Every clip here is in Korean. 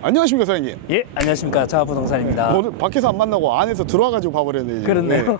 안녕하십니까 사장님. 예, 안녕하십니까. 자부동산입니다. 오늘 밖에서 안 만나고 안에서 들어와가지고 봐버렸네요. 지금. 그렇네요.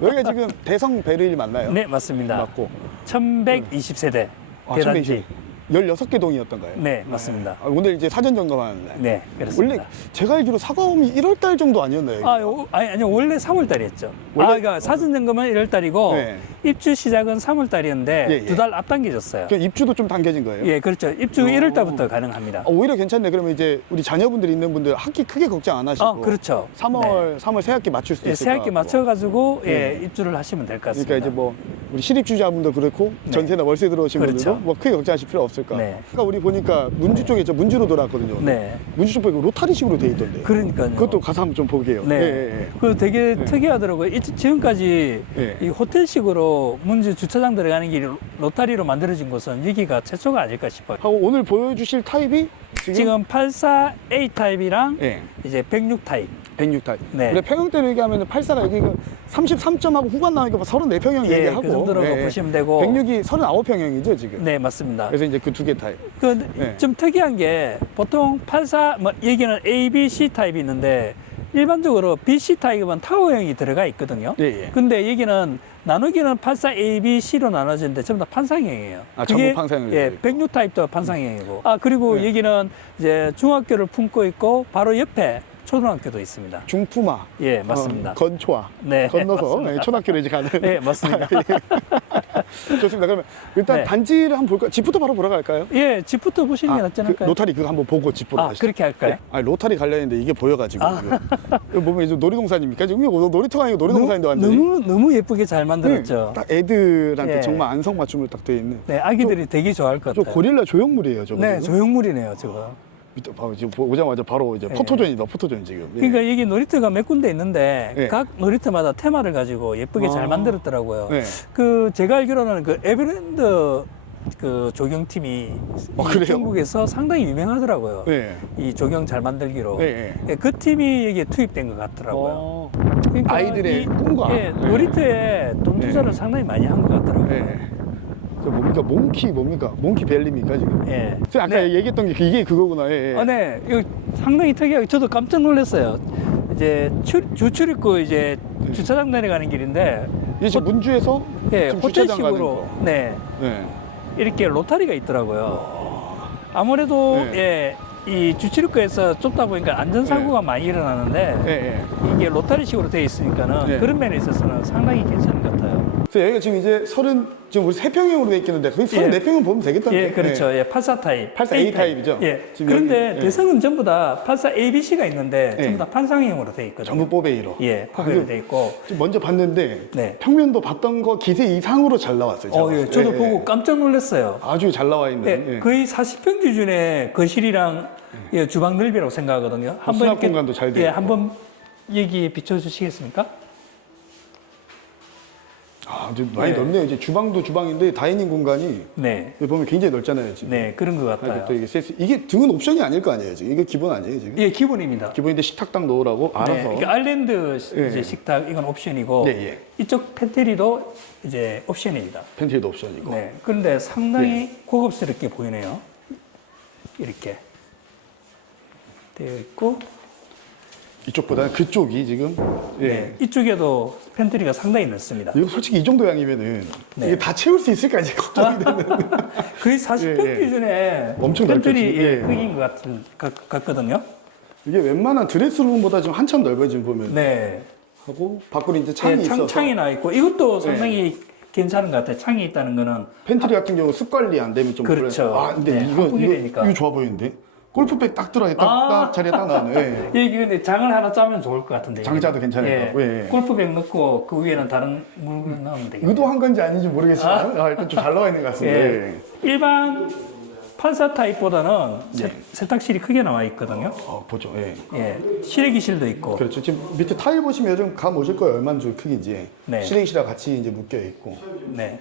네. 여기가 지금 대성 베르일 맞나요? 네, 맞습니다. 맞고. 1120세대 아, 대단지. 16개 동이었던가요? 네, 맞습니다. 아, 오늘 이제 사전 점검하는 날. 네, 그렇습니다. 원래 제가 알기로 사과음이 1월 달 정도 아니었나요? 아니요, 원래 3월 달이었죠. 원래- 그러니까 사전 점검은 1월 달이고 네. 입주 시작은 3월 달이었는데 예, 예. 2달 앞당겨졌어요. 그 입주도 좀 당겨진 거예요? 예, 그렇죠. 입주 1월 달부터 가능합니다. 오히려 괜찮네. 그러면 이제 우리 자녀분들 있는 분들 학기 크게 걱정 안 하시고. 그렇죠. 3월 새 학기 맞출 수 예, 있을 새 학기 것 같고. 맞춰가지고 네. 입주를 하시면 될 것 같습니다. 그러니까 이제 뭐 우리 실입주자분들 그렇고 네. 전세나 월세 들어오신 그렇죠. 분들도 뭐 크게 걱정하실 필요 없을 까. 네. 그러니까 우리 보니까 문주 쪽에 문주로 돌아왔거든요. 네. 문주 쪽 보니까 로타리식으로 돼 있던데. 그러니까요. 그것도 가서 한번 좀 보게요. 네. 예, 예, 예. 그 되게 특이하더라고요. 지금까지 예. 이 호텔식으로 문주 주차장 들어가는 길이 로타리로 만들어진 곳은 여기가 최초가 아닐까 싶어요. 하고 오늘 보여주실 타입이 지금 84A 타입이랑 예. 이제 106 타입. 106 타입. 네. 근데 평형대로 얘기하면 84가 여기 33점하고 후반 나오니까 34평형 예, 얘기하고. 그 정도로 보시면 되고. 106이 39평형이죠 지금. 네, 맞습니다. 그래서 이제 그 두 개 타입. 네. 좀 특이한 게 보통 84, 여기는 A, B, C 타입이 있는데 일반적으로 B, C 타입은 타워형이 들어가 있거든요. 예, 예. 근데 여기는 나누기는 84 A, B, C로 나눠지는데 전부 다 판상형이에요. 아, 전부 판상형이에요. 예, 106 타입도 판상형이고. 그리고 네. 여기는 이제 중학교를 품고 있고 바로 옆에 초등학교도 있습니다. 중품화. 예, 맞습니다. 건초화. 네, 건너서 맞습니다. 예, 초등학교로 이제 가는. 네, 맞습니다. 좋습니다. 그러면 일단 네. 단지를 한번 볼까요? 집부터 바로 보러 갈까요? 예, 집부터 보시는 게 낫지 그 않을까요? 로타리 그거 한번 보고 집 보러 가시죠. 그렇게 할까요? 아니, 로타리 관련인데 이게 보여가지고. 이거 보면 이제 놀이동산입니까? 지금 이거 놀이터가 아니고 놀이동산인데 완전히. 너무 예쁘게 잘 만들었죠. 딱 애들한테 예. 정말 안성맞춤을 딱 돼 있는. 네, 아기들이 되게 좋아할 것 저 같아요. 고릴라 조형물이에요, 저거. 네, 지금. 조형물이네요, 저거. 밑에 봐봐, 지금 오자마자 바로 이제 예. 포토존이다, 포토존 지금. 예. 그러니까 여기 놀이터가 몇 군데 있는데 예. 각 놀이터마다 테마를 가지고 예쁘게 잘 아. 만들었더라고요. 네. 그 제가 알기로는 그 에버랜드 그 조경팀이 그래요? 중국에서 상당히 유명하더라고요. 네. 이 조경 잘 만들기로. 네, 예, 그 팀이 여기에 투입된 것 같더라고요. 그러니까 아이들의 꿈과. 예, 놀이터에 돈 투자를 상당히 많이 한 것 같더라고요. 네. 저 뭡니까? 몽뭡니까? 몽키 벨리입니까 지금? 예. 제가 아까 얘기했던 게 이게 그거구나. 예, 예. 네. 이거 상당히 특이하게 저도 깜짝 놀랐어요. 이제 주출입구 이제 주차장 내려가는 길인데 이게 지금 문주에서 예, 지금 주차장 가는 호텔식으로 거. 네. 네. 이렇게 로타리가 있더라고요. 아무래도 네. 이 주출입구에서 좁다 보니까 안전사고가 많이 일어나는데 예, 예. 이게 로타리식으로 되어 있으니까는 네. 그런 면에 있어서는 상당히 괜찮은 것 같아요. 그래서 여기가 지금 이제 지금 우리 3평형으로 돼 있겠는데 거의 34평형 보면 되겠다는데. 예, 그렇죠. 예, 84 타입. 84A 타입이죠? 예. 지금 그런데 여기, 예. 대성은 전부 다 84 ABC가 있는데 예. 전부 다 판상형으로 되어 있거든요. 전부 뽀베이로. 예, 포베이로 되어 있고. 지금 먼저 봤는데 네. 평면도 봤던 거 기세 이상으로 잘 나왔어요. 제가 예, 봤을 때. 저도 예, 보고 예. 깜짝 놀랐어요. 아주 잘 나와 있는. 예, 예. 거의 40평 기준의 거실이랑 예, 주방 넓이라고 생각하거든요. 수납 공간도 잘 돼 예, 있고. 한번 여기에 비춰주시겠습니까? 좀 많이 예. 넓네요. 이제 주방도 주방인데 다이닝 공간이 네, 여기 보면 굉장히 넓잖아요. 지금. 네, 그런 것 같아요. 또 이게 이게 등은 옵션이 아닐 거 아니에요. 지금 이게 기본 아니에요. 지금. 예, 기본입니다. 기본인데 식탁 넣으라고 알아서. 네, 그러니까 아일랜드 예. 이제 식탁 이건 옵션이고 예, 예. 이쪽 팬트리도 이제 옵션입니다. 팬트리도 옵션이고. 네, 그런데 상당히 예. 고급스럽게 보이네요. 이렇게 되어 있고, 이쪽보다는 그쪽이 지금. 예. 네, 이쪽에도 팬트리가 상당히 넓습니다. 이거 솔직히 이 정도 양이면은 네. 이게 다 채울 수 있을까 이제 걱정이 되는. 거의 40평 예, 예. 기준의 엄청 팬트리 넓죠, 지금. 예. 크기인 같거든요. 이게 웬만한 드레스룸보다 지금 한참 넓어요 지금 보면. 네, 하고 밖으로 이제 창이 네, 있어서. 창이 나 있고 이것도 상당히 괜찮은 것 같아요. 창이 있다는 거는 팬트리 같은 경우 습 관리 안 되면 좀 그렇죠. 불안해요. 아 근데 네, 이거 한국이 이거, 되니까. 이거 좋아 보이는데. 골프백 딱 들어가 딱 자리에 딱 나네. 예. 이게 근데 장을 하나 짜면 좋을 것 같은데. 장짜도 괜찮을 예. 것 같고, 예. 골프백 넣고 그 위에는 다른 물건 넣으면 되겠네요. 의도한 건지 아닌지 모르겠지만 일단 좀 잘 나와 있는 것 같습니다. 예. 예. 일반 판사 타입보다는 네. 세탁실이 크게 나와 있거든요. 보죠. 예. 예, 실외기실도 있고. 그렇죠. 지금 밑에 타일 보시면 좀 감 오실 거예요. 얼마나 좀 크긴지. 네. 실외기실이랑 같이 이제 묶여 있고. 네,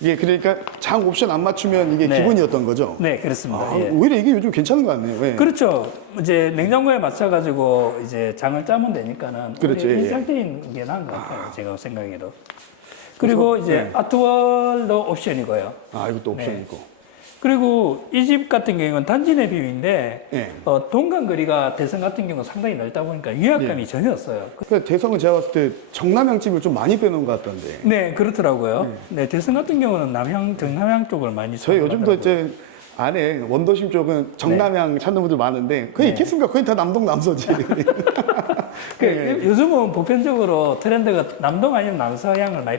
이게 그러니까 장 옵션 안 맞추면 이게 네. 기본이었던 거죠. 네, 그렇습니다. 아, 예. 오히려 이게 요즘 괜찮은 것 같네요. 예. 그렇죠. 이제 냉장고에 맞춰가지고 이제 장을 짜면 되니까는 그렇죠. 예, 예. 일상적인 게 나은 것 같아요. 제가 생각해도. 그리고 이제 네. 아트월도 옵션이고요. 아 이것도 네. 옵션이고. 그리고 이 집 같은 경우는 단지 내비유인데 예. 동간 거리가 대성 같은 경우는 상당히 넓다 보니까 위압감이 전혀 없어요. 그러니까 대성은 제가 봤을 때 정남향집을 좀 많이 빼놓은 것 같던데. 네, 그렇더라고요. 네, 대성 같은 경우는 남향, 정남향 쪽을 많이 저희 요즘도 사용하더라고요. 이제 안에 원도심 쪽은 정남향 찾는 분들 많은데 그게 네. 있겠습니까? 거의 다 남동 남서지. 요즘은 보편적으로 트렌드가 남동 아니면 남서향을 많이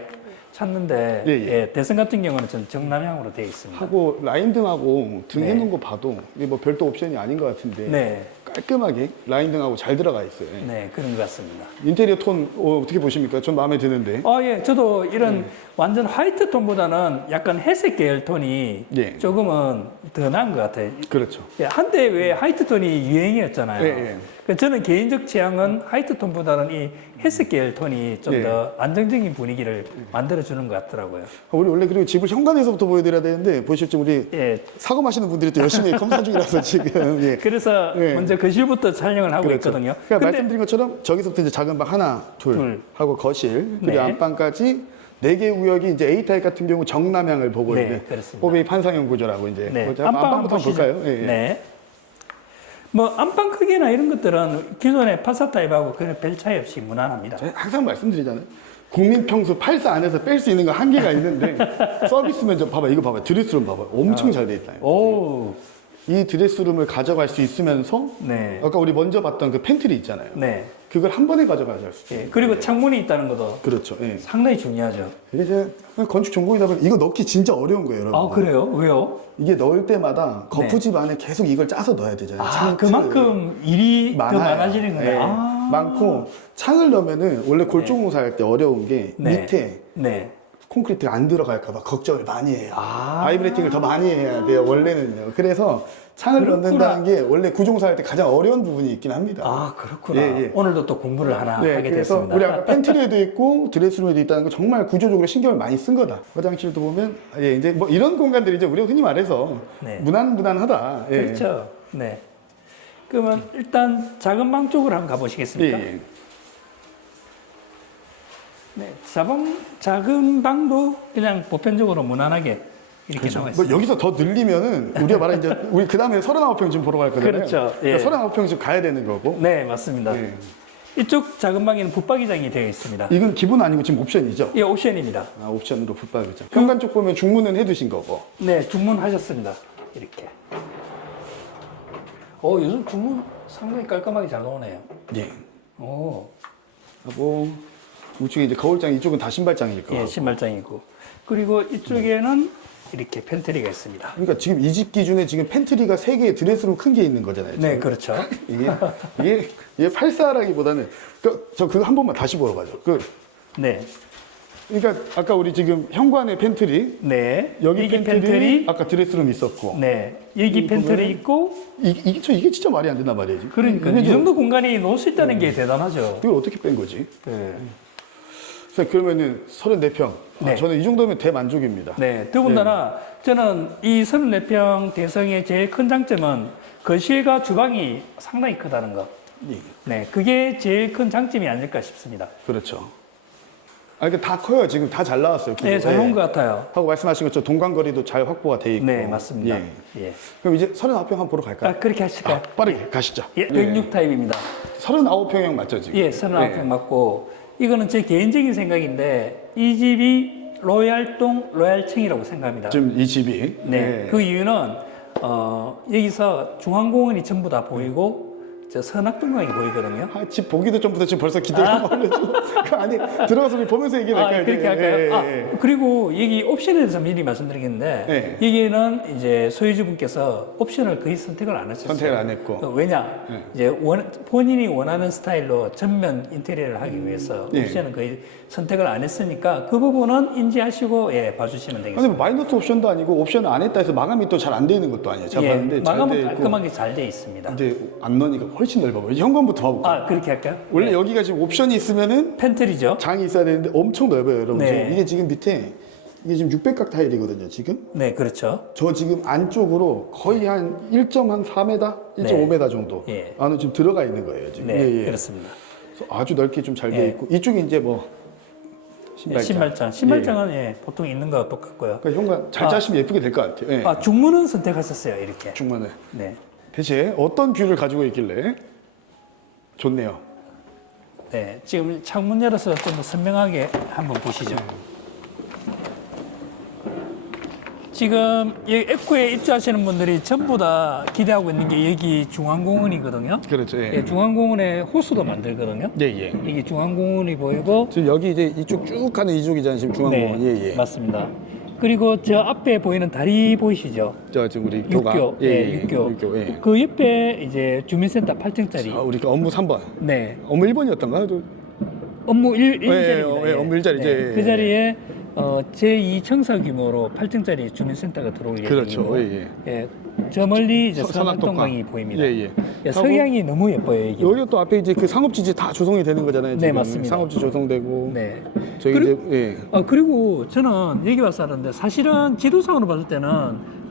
찾는데 예. 대성 같은 경우는 전 정남향으로 되어 있습니다. 하고 라인 등하고 등 네. 해놓은 거 봐도 이게 뭐 별도 옵션이 아닌 것 같은데 네, 깔끔하게 라인 등하고 잘 들어가 있어요. 네, 그런 것 같습니다. 인테리어 톤 어떻게 보십니까? 전 마음에 드는데. 예, 저도 이런 완전 화이트 톤보다는 약간 회색 계열 톤이 예. 조금은 더 나은 것 같아요. 그렇죠. 예, 한때 왜 화이트 톤이 유행이었잖아요. 예, 예. 그러니까 저는 개인적 취향은 화이트 톤보다는 이 회색 계열 톤이 좀 예. 더 안정적인 분위기를 만들어주는 것 같더라고요. 우리 원래 그리고 집을 현관에서부터 보여드려야 되는데 보시죠 우리 예, 사고 마시는 분들이 또 열심히 검사 중이라서 지금 예. 그래서 예. 먼저 거실부터 촬영을 하고 그렇죠. 있거든요. 그러니까 근데 말씀드린 것처럼 저기서부터 이제 작은 방 하나, 둘, 둘. 하고 거실 그리고 네. 안방까지 4개 구역이 이제 A 타입 같은 경우 정남향을 보고 네, 이제 그렇습니다. 호비 판상형 구조라고 이제 네, 보자. 안방 한번 안방부터 보시죠. 볼까요? 예, 예. 네. 뭐 안방 크기나 이런 것들은 기존의 파사 타입하고 그런 별 차이 없이 무난합니다. 제가 항상 말씀드리잖아요. 국민 평수 84 안에서 뺄 수 있는 거 한계가 있는데 서비스면 좀 봐봐 이거 봐봐 드레스룸 봐봐 엄청 잘 돼 있다. 오, 이 드레스룸을 가져갈 수 있으면서 네, 아까 우리 먼저 봤던 그 팬트리 있잖아요. 네. 그걸 한 번에 가져갈 수 있어요. 예, 그리고 창문이 있다는 것도 그렇죠. 예. 상당히 중요하죠. 이게 이제 건축 전공이다 보니 이거 넣기 진짜 어려운 거예요, 여러분. 아, 그래요? 왜요? 이게 넣을 때마다 거푸집 안에 계속 이걸 짜서 넣어야 되잖아요. 아, 창틀. 그만큼 일이 더 많아요. 많아지는 거네요. 예, 아. 많고 창을 넣으면은 원래 골조공사 할 때 어려운 게 네. 밑에 네. 콘크리트가 안 들어갈까 봐 걱정을 많이 해요. 아. 바이브레이팅을 더 많이 해야 돼요, 원래는요. 그래서 창을 그렇구나. 넣는다는 게 원래 구종사 할 때 가장 어려운 부분이 있긴 합니다. 아, 그렇구나. 예, 예. 오늘도 또 공부를 하나 네, 하게 그래서 됐습니다. 우리 아까 팬트리에도 있고 드레스룸에도 있다는 거 정말 구조적으로 신경을 많이 쓴 거다. 화장실도 보면 예, 이제 뭐 이런 공간들이 이제 우리가 흔히 말해서 네. 무난무난하다. 예. 그렇죠. 네. 그러면 일단 작은 방 쪽으로 한번 예, 가보시겠습니까? 예. 네. 작은 방도 그냥 보편적으로 무난하게 이렇게 나와 뭐 있습니다. 여기서 더 늘리면은 우리가 말한 이제 우리 그 다음에 39평 지금 보러 갈 거잖아요. 그렇죠. 예. 39평 지금 가야 되는 거고. 네, 맞습니다. 예. 이쪽 작은 방에는 붙박이장이 되어 있습니다. 이건 기본 아니고 지금 옵션이죠. 이 옵션입니다. 아, 옵션으로 붙박이죠. 현관 쪽 보면 중문은 해두신 거고. 네, 중문하셨습니다. 이렇게. 요즘 중문 상당히 깔끔하게 잘 나오네요. 예. 오, 하고 우측에 이제 거울장 이쪽은 다 신발장일 거고. 예, 신발장이고. 그리고 이쪽에는 이렇게 팬트리가 있습니다. 그러니까 지금 이 집 기준에 지금 팬트리가 3개의 드레스룸 큰 게 있는 거잖아요. 네, 지금. 그렇죠. 이게 84라기보다는 저 그거 한 번만 다시 보러 가죠. 네, 그러니까 아까 우리 지금 현관에 팬트리, 네. 여기 팬트리, 아까 드레스룸 있었고. 네, 여기 팬트리 있고. 이게 진짜 말이 안 된단 말이에요. 지금. 그러니까 이게 이 정도 공간이 놓을 수 있다는 게 대단하죠. 이걸 어떻게 뺀 거지? 네. 그래서 그러면은 34평. 네. 저는 이 정도면 대만족입니다. 네, 더군다나 저는 이 34평 대성의 제일 큰 장점은 거실과 주방이 상당히 크다는 거. 예. 네, 그게 제일 큰 장점이 아닐까 싶습니다. 그렇죠. 그러니까 다 커요. 지금 다 잘 나왔어요. 네, 잘 나온 것 같아요. 하고 말씀하신 것처럼 동간거리도 잘 확보가 돼 있고. 네, 맞습니다. 예. 예. 그럼 이제 39평 한번 보러 갈까요? 그렇게 하실까요? 빠르게 가시죠. 예, 106 타입입니다. 39평형 맞죠, 지금? 예, 39평 네. 맞고, 이거는 제 개인적인 생각인데, 이 집이 로얄동, 로얄층이라고 생각합니다. 지금 이 집이. 네, 그 이유는, 여기서 중앙공원이 전부 다 보이고, 저 선악동강이 보이거든요. 집 보기도 전부터 지금 벌써 기대가 올려지고. 아니, 들어가서 우리 보면서 얘기할까요? 그렇게 할까요? 그리고 여기 옵션에 대해서 미리 말씀드리겠는데, 네. 여기에는 이제 소유주분께서 옵션을 거의 선택을 안 하셨어요. 선택을 안 했고. 왜냐? 네. 이제 본인이 원하는 스타일로 전면 인테리어를 하기 위해서 네. 옵션은 거의 선택을 안 했으니까 그 부분은 인지하시고 봐주시면 근데 되겠습니다. 뭐 마이너스 옵션도 아니고 옵션을 안 했다 해서 마감이 또 잘 안 돼 있는 것도 아니에요. 제가 봤는데 잘 마감은 돼 있고. 깔끔하게 잘 돼 있습니다. 이제 안 넣으니까 훨씬 넓어 보여요. 현관부터 봐볼까요? 그렇게 할까요? 원래 여기가 지금 옵션이 있으면은 팬트리죠? 장이 있어야 되는데 엄청 넓어요, 여러분. 네. 지금 이게 지금 밑에 이게 지금 600각 타일이거든요, 지금. 네, 그렇죠. 저 지금 안쪽으로 거의 한 1.4m, 1.5m 정도 예. 안으로 지금 들어가 있는 거예요, 지금. 네, 예, 예. 그렇습니다. 그래서 아주 넓게 좀 잘 돼 예. 있고 이쪽이 이제 뭐 신발장. 신발장은 예, 보통 있는 거와 똑같고요. 그러니까 현관 잘 짜시면 예쁘게 될 것 같아요. 예. 아, 중문은 선택하셨어요, 이렇게. 중간에. 네. 대체 어떤 뷰를 가지고 있길래 좋네요. 네. 지금 창문 열어서 좀 더 선명하게 한번 보시죠. 지금 여기 앱구에 입주하시는 분들이 전부 다 기대하고 있는 게 여기 중앙공원이거든요. 그렇죠. 예. 예, 중앙공원에 호수도 만들거든요. 예, 예. 이게 중앙공원이 보이고 지금 여기 이제 이쪽 쭉 가는 이쪽이잖아요. 지금 중앙공원. 네, 예, 예. 맞습니다. 그리고 저 앞에 보이는 다리 보이시죠? 저 지금 우리 교가. 육교, 예, 육교. 육교. 예. 그 옆에 이제 주민센터 8층짜리. 아, 우리 그 업무 3번. 네, 업무 1번이었던가요? 업무 1자리입니다. 예, 업무 일자리죠. 예, 그 예. 자리에 제2청사 규모로 8층짜리 주민센터가 들어올 그렇죠. 예정이고, 예, 예, 저 멀리 이제 서남동강. 서남동강이 보입니다. 예, 예. 예, 석양이 너무 예뻐요, 이게. 여기 또 앞에 이제 그 상업지지 다 조성이 되는 거잖아요. 네, 지금. 맞습니다. 상업지 조성되고. 네. 저희 그리고- 이제 예. 그리고 저는 여기 와서 하는데 사실은 지도상으로 봤을 때는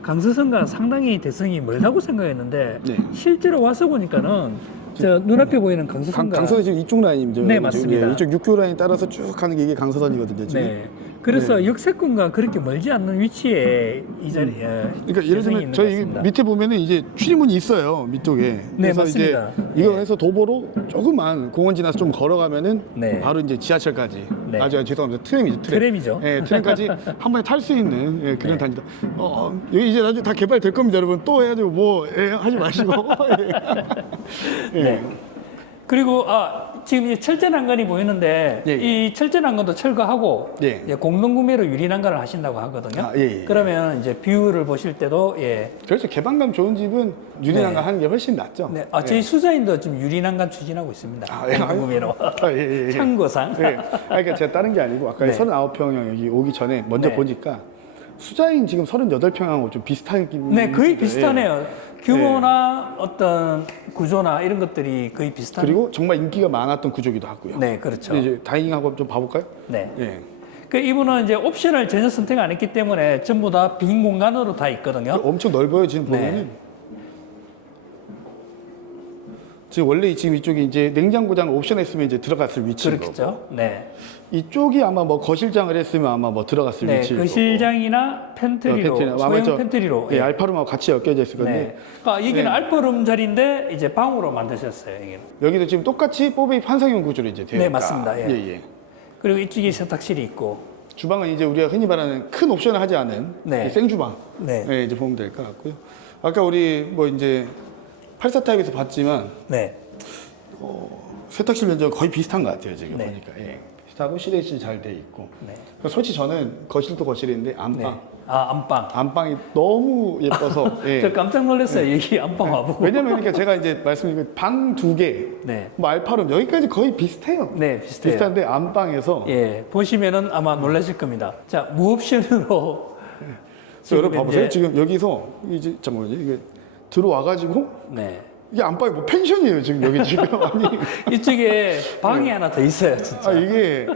강서성과 상당히 대성이 멀다고 생각했는데 네. 실제로 와서 보니까는 저 눈앞에 보이는 강서성과 강서는 지금 이쪽 라인이죠. 네, 지금. 맞습니다. 예, 이쪽 육교 라인 따라서 쭉 가는 게 이게 강서선이거든요. 지금. 네. 그래서 역세권과 그렇게 멀지 않는 위치에 이 자리에 그러니까 예를 들면 저희 밑에 보면은 이제 출입문이 있어요 밑쪽에. 그래서 맞습니다. 이제 이거 해서 도보로 조금만 공원 지나서 좀 걸어가면은 네. 바로 이제 지하철까지. 네. 죄송합니다. 트램이죠. 트램이죠. 예, 트램까지 한 번에 탈 수 있는 예, 그런 네. 단지다. 여기 이제 나중에 다 개발될 겁니다, 여러분. 또 해가지고 뭐 하지 마시고. 예. 네. 그리고 지금 이 철제 난간이 보이는데 예, 예. 이 철제 난간도 철거하고 예. 이제 공동구매로 유리 난간을 하신다고 하거든요. 예, 예. 그러면 이제 뷰를 보실 때도 예. 그렇죠. 개방감 좋은 집은 유리난간 하는 게 훨씬 낫죠. 네. 저희 수자인도 지금 유리 난간 추진하고 있습니다. 예. 공동구매로. 예. 참고상. 네. 그러니까 제가 다른 게 아니고 아까 네. 39평형 여기 오기 전에 먼저 네. 보니까 수자인 지금 38평하고 좀 비슷하게 네, 거의 비슷하네요. 규모나 어떤 구조나 이런 것들이 거의 비슷한. 그리고 정말 인기가 많았던 구조기도 하고요. 네, 그렇죠. 근데 이제 다이닝하고 좀 봐볼까요? 네. 예. 그 이분은 이제 옵션을 전혀 선택 안 했기 때문에 전부 다 빈 공간으로 다 있거든요. 엄청 넓어요 지금 네. 보면은. 지금 원래 지금 이쪽이 이제 냉장고장 옵션 했으면 이제 들어갔을 위치인 거고. 그렇겠죠. 네. 이쪽이 아마 뭐 거실장을 했으면 아마 뭐 들어갔을 네, 위치일 거고. 거실장이나 팬트리로, 팬트리나. 아마 소형 저- 팬트리로. 예, 알파룸하고 같이 엮여져 있을 건데 네. 그러니까 여기는 네. 알파룸 자리인데 이제 방으로 만드셨어요. 여기는. 여기도 지금 똑같이 뽀베이 판상형 구조로 이제 되어 네, 있다. 맞습니다. 예. 예. 그리고 이쪽에 세탁실이 있고. 주방은 이제 우리가 흔히 말하는 큰 옵션을 하지 않은 네. 생주방 네. 예, 이제 보면 될 것 같고요. 아까 우리 뭐 이제 84 타입에서 봤지만 네. 세탁실 면적 거의 비슷한 것 같아요 지금 네. 보니까. 예. 비슷하고 실내실 잘 돼 있고. 네. 그러니까 솔직히 저는 거실도 거실인데 안방 네. 안방. 안방이 너무 예뻐서 예. 저 깜짝 놀랐어요. 여기 안방 와보고. 왜냐면 그러니까 제가 이제 말씀드린 방 2개, 네. 뭐 알파룸 여기까지 거의 비슷해요. 네, 비슷해요. 비슷한데 안방에서 예, 보시면은 아마 놀라실 겁니다. 자, 무옵션으로. 여러분 지금 봐보세요. 이제- 지금 여기서 이제 잠깐만요. 이게 들어와가지고 네. 이게 안방이 뭐 펜션이에요 지금 여기 지금 아니 이쪽에 방이 하나 더 있어요, 진짜. 이게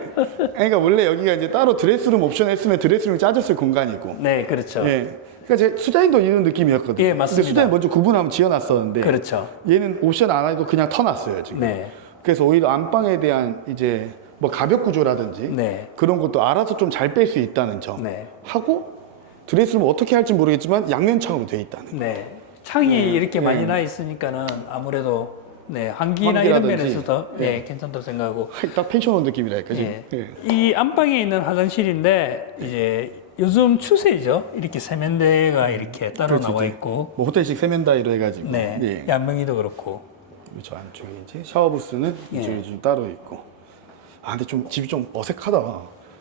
그러니까 원래 여기가 이제 따로 드레스룸 옵션 했으면 드레스룸을 짜졌을 공간이고 네, 그렇죠. 예 그러니까 제 수자인도 이런 느낌이었거든요. 예, 맞습니다. 근데 수자인 먼저 구분하면 지어놨었는데 그렇죠. 얘는 옵션 안 해도 그냥 터놨어요 지금. 네. 그래서 오히려 안방에 대한 이제 뭐 가벽 구조라든지 네. 그런 것도 알아서 좀 잘 뺄 수 있다는 점 네. 하고 드레스룸 어떻게 할지 모르겠지만 양면창으로 돼 있다는. 네. 창이 이렇게 많이 나 있으니까는 아무래도 네, 환기나 이런 환기라든지. 면에서도 예, 괜찮다고 생각하고. 딱 펜션원 느낌이랄까 지금. 예. 예. 이 안방에 있는 화장실인데 이제 요즘 추세죠. 이렇게 세면대가 이렇게 따로 그렇죠. 나와 있고. 뭐 호텔식 세면다이로 해가지고. 네. 예. 양명이도 그렇고. 저 안쪽에 이제 샤워 부스는 예. 이쪽에 좀 따로 있고. 근데 좀 집이 좀 어색하다.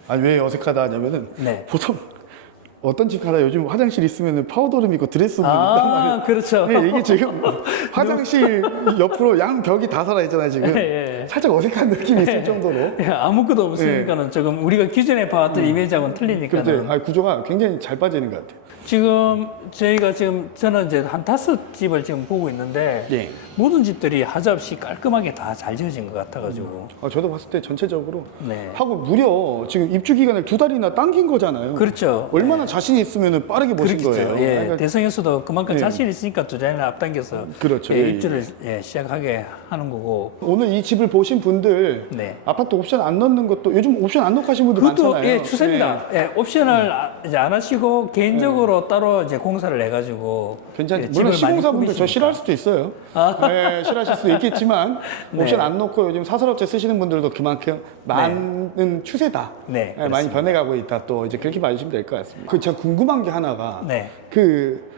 아니 왜 어색하다 하냐면은 네. 보통 어떤 집 가나 요즘 화장실 있으면은 파우더룸 있고 드레스룸 있단 말이에요. 그렇죠. 네, 이게 지금 화장실 옆으로 양 벽이 다 살아 있잖아요 지금. 예, 예. 살짝 어색한 느낌이 있을 정도로. 예, 아무것도 없으니까는 조금 우리가 기존에 봐왔던 이미지하고는 틀리니까는. 그렇죠. 구조가 굉장히 잘 빠지는 것 같아요. 지금 저희가 저는 이제 한 5집을 지금 보고 있는데 예. 모든 집들이 하자 없이 깔끔하게 다 잘 지어진 것 같아가지고. 저도 봤을 때 전체적으로 네. 하고 무려 지금 입주 기간을 2달이나 당긴 거잖아요. 그렇죠. 얼마나 자신 있으면 빠르게 보신 그렇겠죠. 거예요. 예, 그러니까 대성에서도 그만큼 예. 자신 있으니까 2달이나 앞당겨서 그렇죠. 예, 예, 입주를 시작하게 하는 거고. 오늘 이 집을 보신 분들 네. 아파트 옵션 안 넣는 것도 요즘 옵션 안 넣고 하신 분들 그것도 많잖아요. 예, 추세입니다. 예, 옵션을 이제 안 하시고 개인적으로 따로 이제 공사를 해가지고 괜찮. 예, 물론 집을 시공사분들 많이 저 꾸미시니까. 싫어할 수도 있어요. 네, 싫어하실 수도 있겠지만 네. 옵션 안 넣고 요즘 사설업체 쓰시는 분들도 그만큼 많은 추세다. 네, 많이 그렇습니다. 변해가고 있다. 또 이제 그렇게 봐주시면 될 것 같습니다. 그 제가 궁금한 게 하나가 네. 그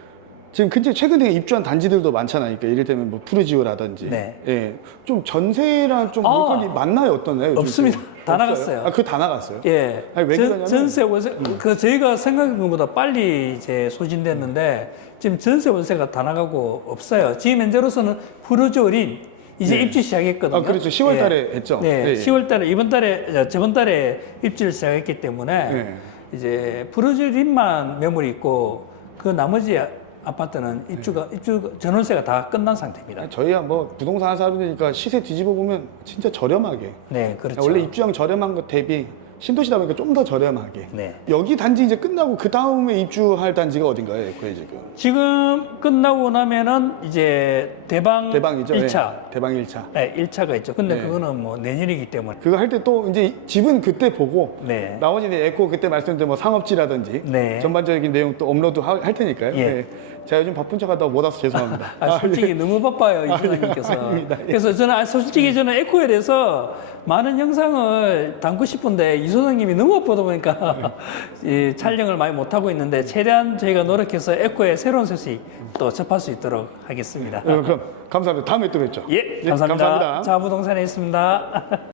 지금 근처에 최근에 입주한 단지들도 많잖아요. 그러니까 예를 들면 뭐 푸르지오라든지, 네. 예, 좀 전세랑 좀 아, 물건이 맞나요? 어떠나요? 요즘 없습니다. 좀? 다 없어요? 나갔어요. 그거 다 나갔어요? 예. 아니, 왜 그러냐면- 전세 월세 그 저희가 생각한 것보다 빨리 이제 소진됐는데 지금 전세 월세가 다 나가고 없어요. 지금 현재로서는 푸르지오린 이제 네. 입주 시작했거든요. 그렇죠. 10월 예. 달에 했죠. 네, 예. 10월 달에 저번 달에 입주를 시작했기 때문에 예. 이제 푸르지오린만 매물이 있고 그 나머지 아파트는 입주 전월세가 다 끝난 상태입니다. 저희야 뭐 부동산 하는 사람들이니까 시세 뒤집어 보면 진짜 저렴하게. 네, 그렇죠. 원래 입주형 저렴한 것 대비 신도시다 보니까 좀 더 저렴하게. 네. 여기 단지 이제 끝나고 그 다음에 입주할 단지가 어딘가요? 에코에 지금. 지금 끝나고 나면은 이제 대방이죠. 1차. 예, 대방 1차. 네, 1차가 있죠. 근데 네. 그거는 뭐 내년이기 때문에. 그거 할 때 또 이제 집은 그때 보고 네. 나머지 이제 에코 그때 말씀드린 뭐 상업지라든지 네. 전반적인 내용 또 업로드 할 테니까요. 예. 네. 제가 요즘 바쁜 척하다 못 와서 죄송합니다. 솔직히 너무 바빠요, 이사장님께서. 아닙니다. 예. 그래서 저는 솔직히 저는 에코에 대해서 많은 영상을 담고 싶은데 이 소장님이 너무 바쁘다 보니까 이 촬영을 많이 못 하고 있는데 최대한 저희가 노력해서 에코의 새로운 소식 또 접할 수 있도록 하겠습니다. 그럼 감사합니다. 다음에 또 뵙죠. 예, 감사합니다. 자부동산에 있습니다.